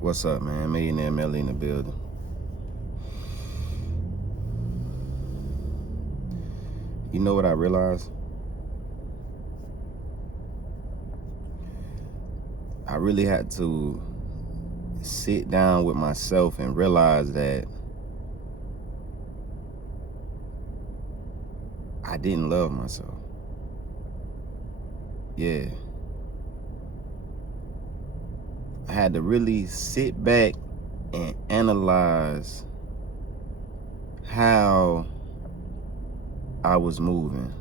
What's up, man? Millionaire Melly in the building. You know what I realized? I really had to sit down with myself and realize that I didn't love myself. Yeah. I had to really sit back and analyze how I was moving,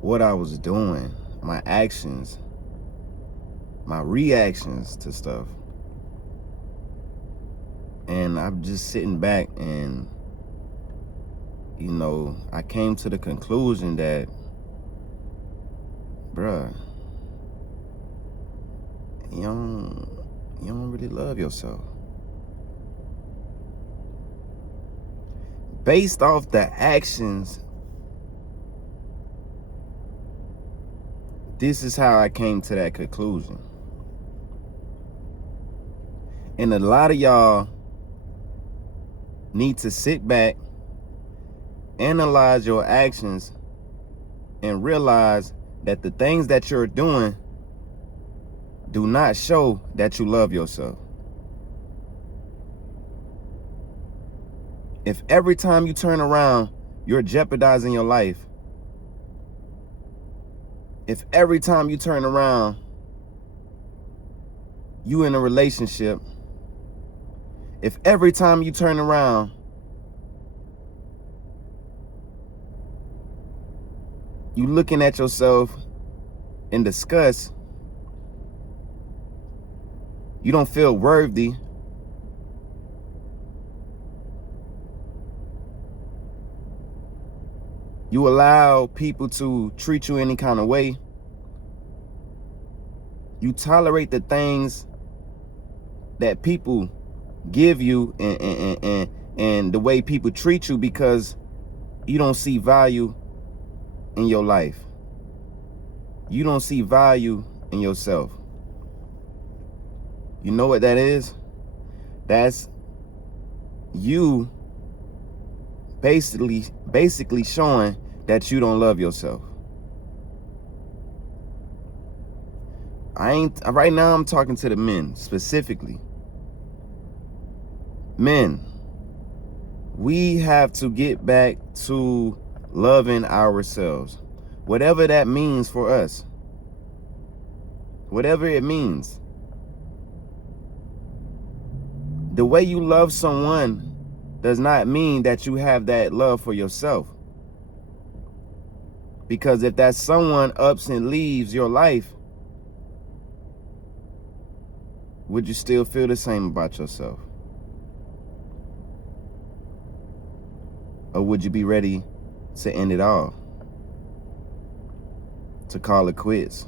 what I was doing, my actions, my reactions to stuff. And I'm just sitting back and, I came to the conclusion that, bruh, you don't really love yourself. Based off the actions, this is how I came to that conclusion. And a lot of y'all need to sit back, analyze your actions, and realize that the things that you're doing do not show that you love yourself. If every time you turn around, you're jeopardizing your life, if every time you turn around, you in a relationship, if every time you turn around, you looking at yourself in disgust, you don't feel worthy, you allow people to treat you any kind of way, you tolerate the things that people give you and the way people treat you because you don't see value in your life. You don't see value in yourself. You know what that is? That's you basically showing that you don't love yourself. Right now I'm talking to the men specifically. Men, we have to get back to loving ourselves. Whatever that means for us. Whatever it means. The way you love someone does not mean that you have that love for yourself. Because if that someone ups and leaves your life, would you still feel the same about yourself? Or would you be ready to end it all? To call it quits?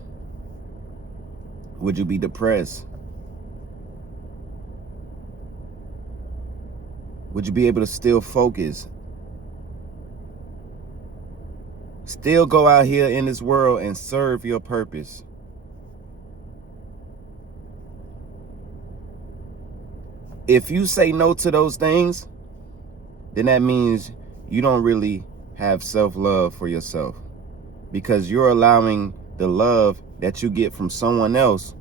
Would you be depressed? Would you be able to still focus? Still go out here in this world and serve your purpose? If you say no to those things, then that means you don't really have self-love for yourself, because you're allowing the love that you get from someone else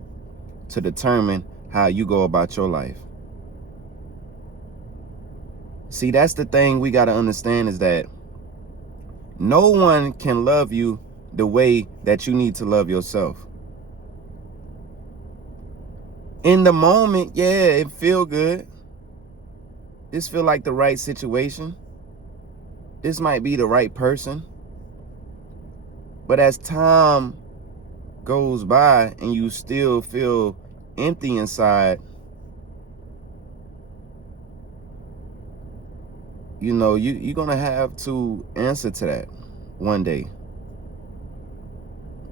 to determine how you go about your life. See, that's the thing we got to understand, is that no one can love you the way that you need to love yourself. In the moment, yeah, it feel good. This feel like the right situation. This might be the right person. But as time goes by and you still feel empty inside, you're going to have to answer to that one day.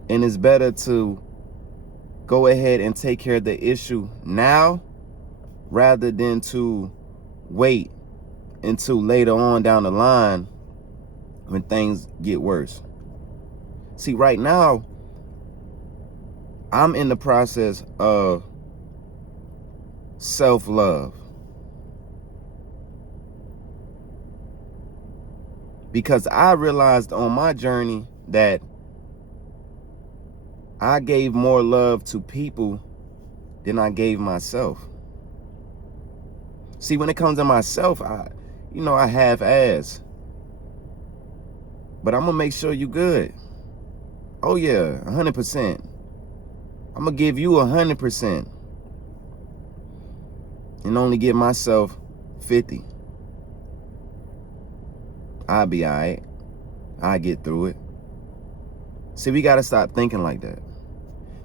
And it's better to go ahead and take care of the issue now rather than to wait until later on down the line when things get worse. See, right now, I'm in the process of self-love. Because I realized on my journey that I gave more love to people than I gave myself. See, when it comes to myself, I half-ass. But I'm gonna make sure you good. Oh yeah, 100%. I'm gonna give you 100% and only give myself 50. I'll be all right. I'll get through it. See, we gotta stop thinking like that.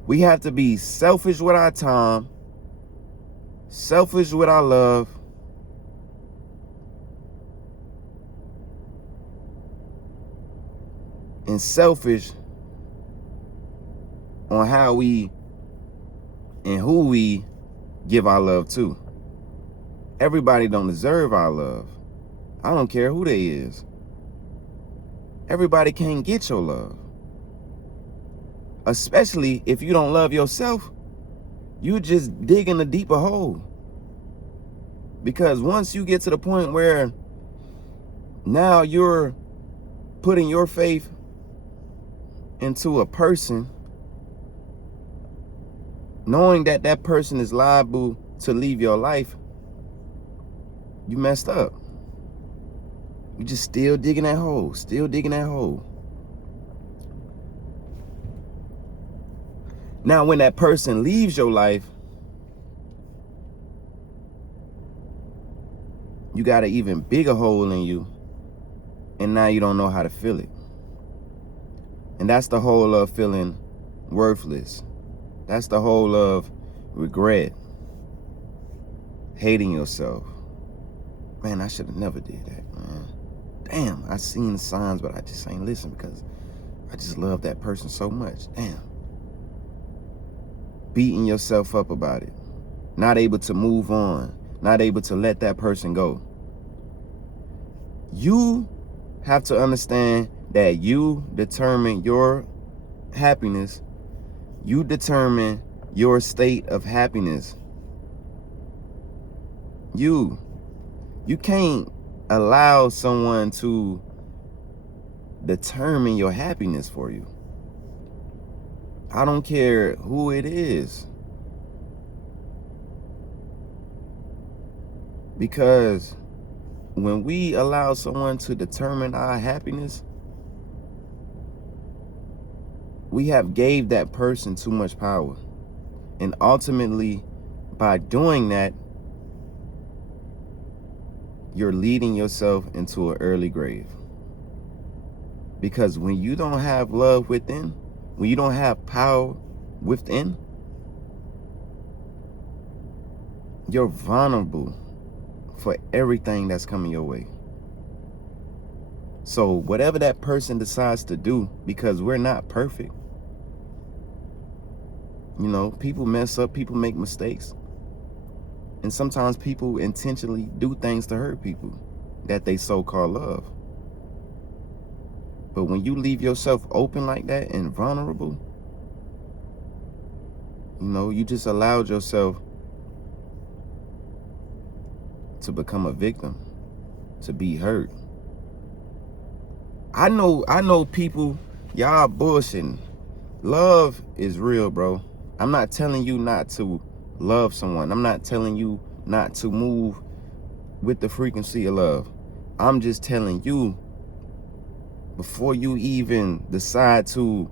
We have to be selfish with our time, selfish with our love, and selfish on how we and who we give our love to. Everybody don't deserve our love. I don't care who they is. Everybody can't get your love. Especially if you don't love yourself, you just digging a deeper hole. Because once you get to the point where now you're putting your faith into a person, knowing that that person is liable to leave your life, you messed up. You just still digging that hole, still digging that hole. Now, when that person leaves your life, you got an even bigger hole in you, and now you don't know how to fill it. And that's the whole of feeling worthless. That's the whole of regret, hating yourself. Man, I should have never did that, man. Damn, I seen the signs, but I just ain't listen because I just love that person so much. Damn. Beating yourself up about it. Not able to move on. Not able to let that person go. You have to understand that you determine your happiness. You determine your state of happiness. You can't allow someone to determine your happiness for you. I don't care who it is. Because when we allow someone to determine our happiness, we have gave that person too much power. And ultimately, by doing that, you're leading yourself into an early grave. Because when you don't have love within, when you don't have power within, you're vulnerable for everything that's coming your way. So whatever that person decides to do, because we're not perfect, people mess up, people make mistakes. And sometimes people intentionally do things to hurt people that they so-called love. But when you leave yourself open like that and vulnerable, you just allowed yourself to become a victim, to be hurt. I know people, y'all bullshitting. Love is real, bro. I'm not telling you not to love someone. I'm not telling you not to move with the frequency of love. I'm just telling you, before you even decide to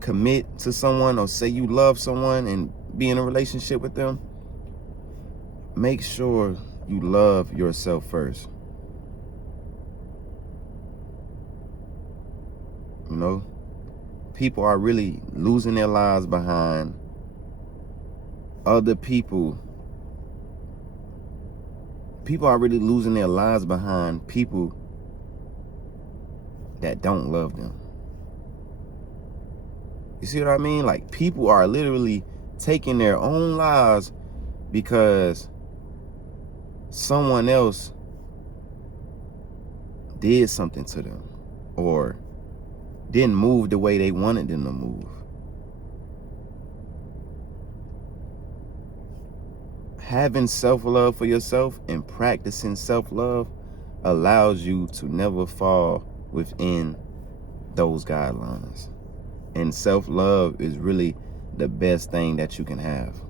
commit to someone or say you love someone and be in a relationship with them, make sure you love yourself first. People are really losing their lives behind other people. People are really losing their lives behind people that don't love them. You see what I mean? Like, people are literally taking their own lives because someone else did something to them or didn't move the way they wanted them to move. having self-love for yourself and practicing self-love allows you to never fall within those guidelines. And self-love is really the best thing that you can have.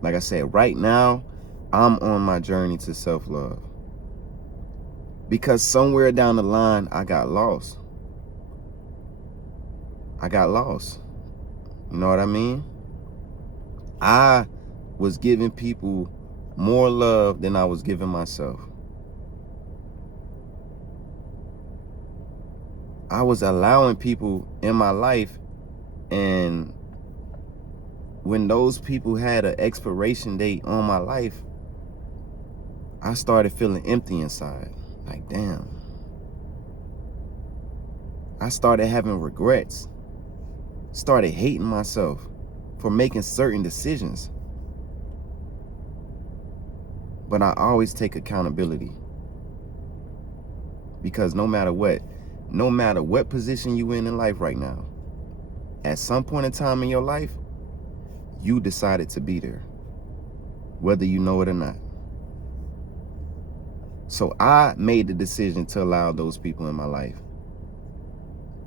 Like I said, right now, I'm on my journey to self-love. Because somewhere down the line, I got lost. You know what I mean? I was giving people more love than I was giving myself. I was allowing people in my life, and when those people had an expiration date on my life, I started feeling empty inside. Like, damn. I started having regrets. Started hating myself for making certain decisions. But I always take accountability. Because no matter what position you in life right now, at some point in time in your life, you decided to be there, whether you know it or not. So I made the decision to allow those people in my life.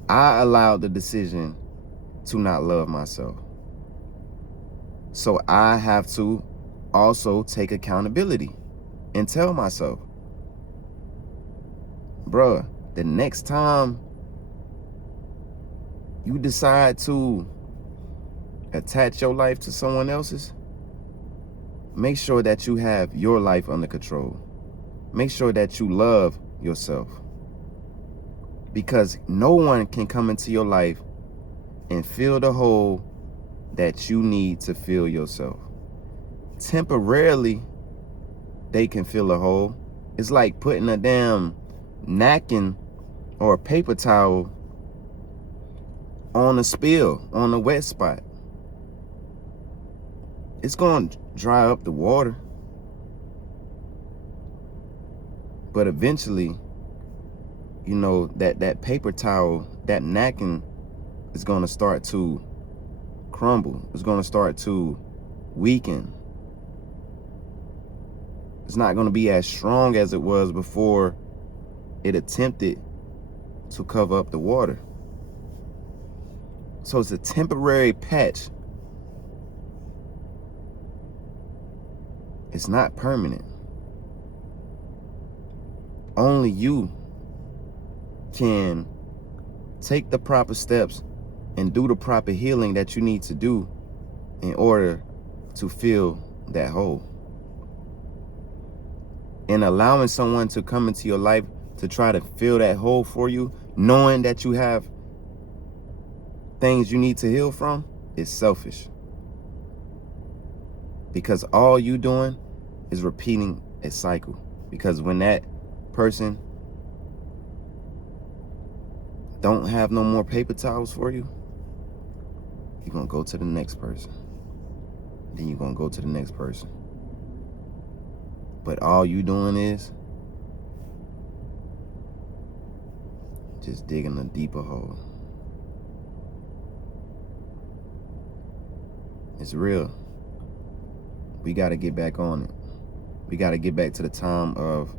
I allowed the decision to not love myself. So I have to also take accountability and tell myself, bruh, the next time you decide to attach your life to someone else's, make sure that you have your life under control. Make sure that you love yourself. Because no one can come into your life and fill the hole that you need to fill yourself. Temporarily, they can fill a hole. It's like putting a damn napkin or a paper towel on a spill, on a wet spot. It's going to dry up the water. But eventually, you know, that paper towel, that napkin is going to start to crumble. It's going to start to weaken. It's not going to be as strong as it was before it attempted to cover up the water. So it's a temporary patch. It's not permanent. Only you can take the proper steps and do the proper healing that you need to do in order to fill that hole. And allowing someone to come into your life to try to fill that hole for you, knowing that you have things you need to heal from, is selfish. Because all you doing is repeating a cycle. Because when that person don't have no more paper towels for you, you're going to go to the next person. Then you're going to go to the next person. But all you doing is just digging a deeper hole. It's real. We got to get back on it. We got to get back to the time of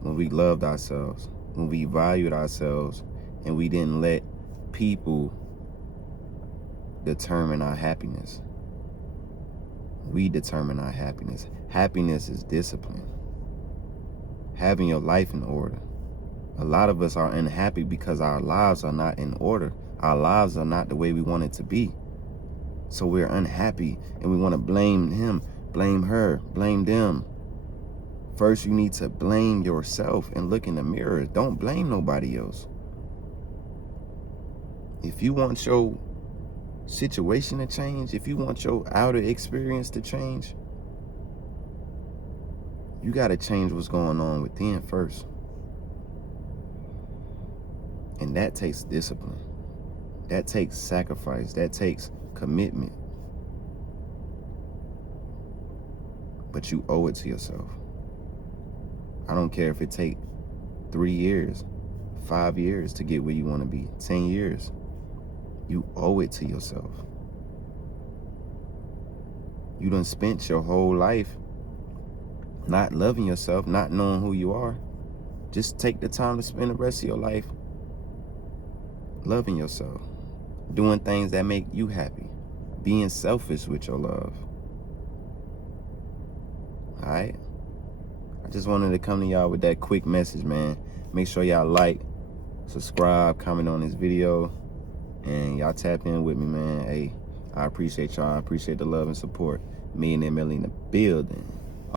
when we loved ourselves, when we valued ourselves, and we didn't let people determine our happiness. We determine our happiness. Happiness is discipline. Having your life in order. A lot of us are unhappy because our lives are not in order. Our lives are not the way we want it to be. So we're unhappy and we want to blame him, blame her, blame them. First, you need to blame yourself and look in the mirror. Don't blame nobody else. If you want your situation to change, if you want your outer experience to change, you got to change what's going on within first. And that takes discipline. That takes sacrifice. That takes commitment. But you owe it to yourself. I don't care if it takes 3 years, 5 years to get where you want to be, 10 years. You owe it to yourself. You done spent your whole life not loving yourself, not knowing who you are. Just take the time to spend the rest of your life loving yourself, doing things that make you happy, being selfish with your love. All right? I just wanted to come to y'all with that quick message, man. Make sure y'all like, subscribe, comment on this video, and y'all tap in with me, man. Hey, I appreciate y'all. I appreciate the love and support. Me and Emily in the building.